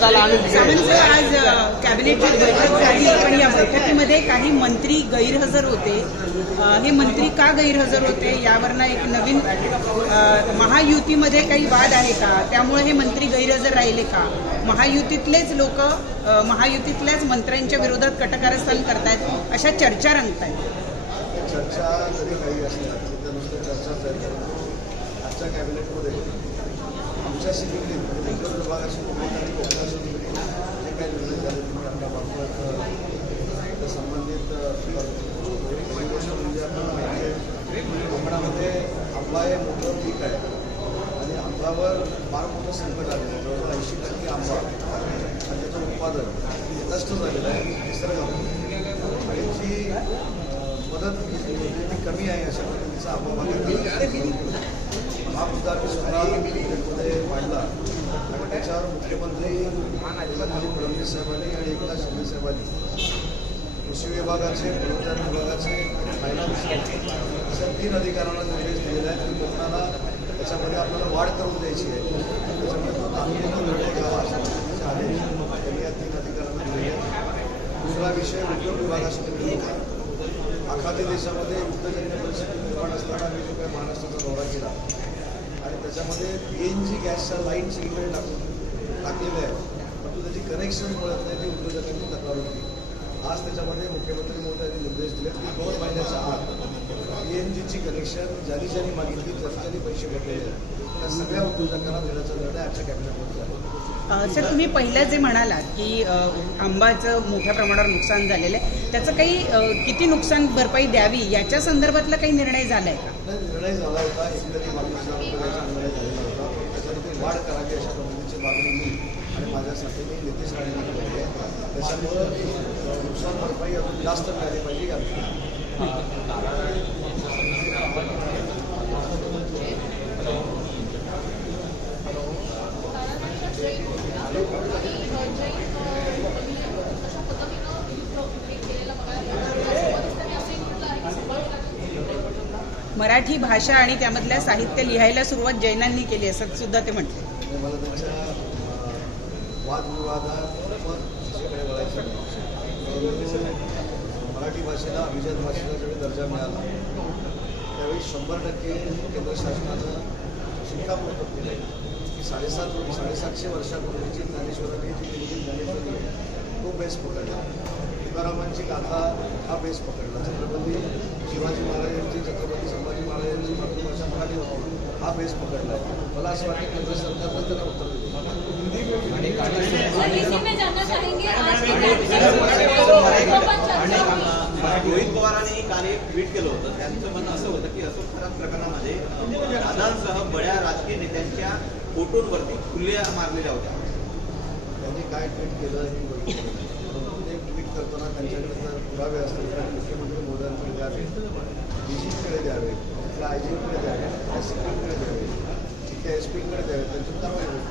सावंत आज कॅबिनेटची बैठक झाली, पण या बैठकीमध्ये काही मंत्री गैरहजर होते. हे मंत्री का गैरहजर होते यावरनं एक नवीन महायुतीमध्ये काही वाद आहे का, त्यामुळे हे मंत्री गैरहजर राहिले का, महायुतीतलेच लोक महायुतीतल्याच मंत्र्यांच्या विरोधात कटकारस्थान करतायत, अशा चर्चा रंगतायत. चर्चा जरी काही असल्या तरी त्या नुसत्या चर्चाच आहे. आजच्या कॅबिनेटमध्ये आमच्या सिटीतले उत्तर विभागाचे आणि कोकणाचे जे काही निर्णय झाले तुम्ही आपल्या बाबतीत त्या संबंधित गोष्ट म्हणजे आपण कोकणामध्ये आंबा हे मोठं पीक आहे आणि आंब्यावर फार मोठं संकट आलेलं आहे. जवळजवळ 80% आंबा आणि त्याचं उत्पादन नष्ट झालेलं आहे निसर्गामध्ये आणि जी मदत ती कमी आहे अशा पद्धतीचा आंबा हा मुद्दा आम्ही स्वतः मध्ये मांडला आणि त्याच्यावर मुख्यमंत्री फडणवीस साहेबांनी आणि एकनाथ शिंदे साहेबांनी कृषी विभागाचे, पर्यटन विभागाचे, फायनान्स अशा 3 अधिकाऱ्यांना निर्देश दिलेले आहेत की कोकणाला त्याच्यामध्ये आपल्याला वाढ करून द्यायची आहे. त्याच्यामुळे तो तातडीनं निर्णय घ्यावा अशा पद्धतीचे आदेश त्यांनी या 3 अधिकाऱ्यांना दिलेले आहेत. दुसरा विषय उद्योग विभागाशी निवडणूक आहे. अखाद्य देशामध्ये युद्धजन्य परिस्थिती निर्माण असताना मी जो काही महाराष्ट्राचा दौरा केला आणि त्याच्यामध्ये PNG गॅसच्या लाईन सगळीकडे टाकलेल्या आहेत, परंतु त्याची कनेक्शन मिळत नाही, ती उद्योजकांची तक्रार होती. आज त्याच्यामध्ये मुख्यमंत्री महोदयांनी निर्देश दिले की 2 महिन्याच्या आत PNGची कनेक्शन ज्यांनी मागितली ज्यांनी पैसे भरलेले आहेत त्या सगळ्या उद्योजकांना देण्याचा निर्णय आजच्या कॅबिनेटमध्ये झाला. सर, तुम्ही पहिलं जे म्हणालात की आंब्याचं मोठ्या प्रमाणावर नुकसान झालेलं आहे, त्याचं काही किती नुकसान भरपाई द्यावी याच्या संदर्भातला काही निर्णय झाला आहे का? निर्णय झाला होता. एकतरी 22 लाख रुपयाचा निर्णय झालेला होता. त्याच्यानंतर वाढ करावी अशा पद्धतीची मागणी मी आणि माझ्यासाठी मी नितेश राणेंनी केली आहे. त्याच्यामुळं नुकसान भरपाई अजून जास्त मिळाली पाहिजे यात. मराठी भाषा आणि त्यामधल्या साहित्य लिहायला सुरुवात जैनांनी केली असं सुद्धा ते म्हटले. मला त्यांच्या वादविवादात दुसरीकडे वळायचं नाही. मराठी भाषेला अभिजात भाषेला ज्यावेळी दर्जा मिळाला त्यावेळी 100% केंद्र शासनानं शिक्कामोर्तब केलं की 750 वर्षापूर्वीची ज्ञानेश्वरांनी जी लिहिलेली ज्ञानेश्वरी तो बेस पकडला. तुकारामांची गाथा हा बेस पकडला. छत्रपती शिवाजी महाराजांची, छत्रपती संभाजी महाराजांची मातृभाषा मराठी होती, हा बेस पकडला आहे. मला असं वाटतं केंद्र सरकारनं त्यांना उत्तर दिलं. रोहित पवारांनी काल एक ट्विट केलं होतं. त्यांचं म्हणणं असं होतं की अशोक खरात प्रकरणामध्ये दादांसह बड्या राजकीय नेत्यांच्या फोटोंवरती खुल्या मारलेल्या होत्या. त्यांनी काय ट्विट केलं ते ट्विट करताना त्यांच्याकडे जर पुरावे असतील तर मुख्यमंत्री मोदयांकडे द्यावे, DGPकडे द्यावे, तिथल्या IGPकडे द्यावे, SCPकडे द्यावे, तिथल्या SP कडे द्यावे, त्यांची कारवाई होईल.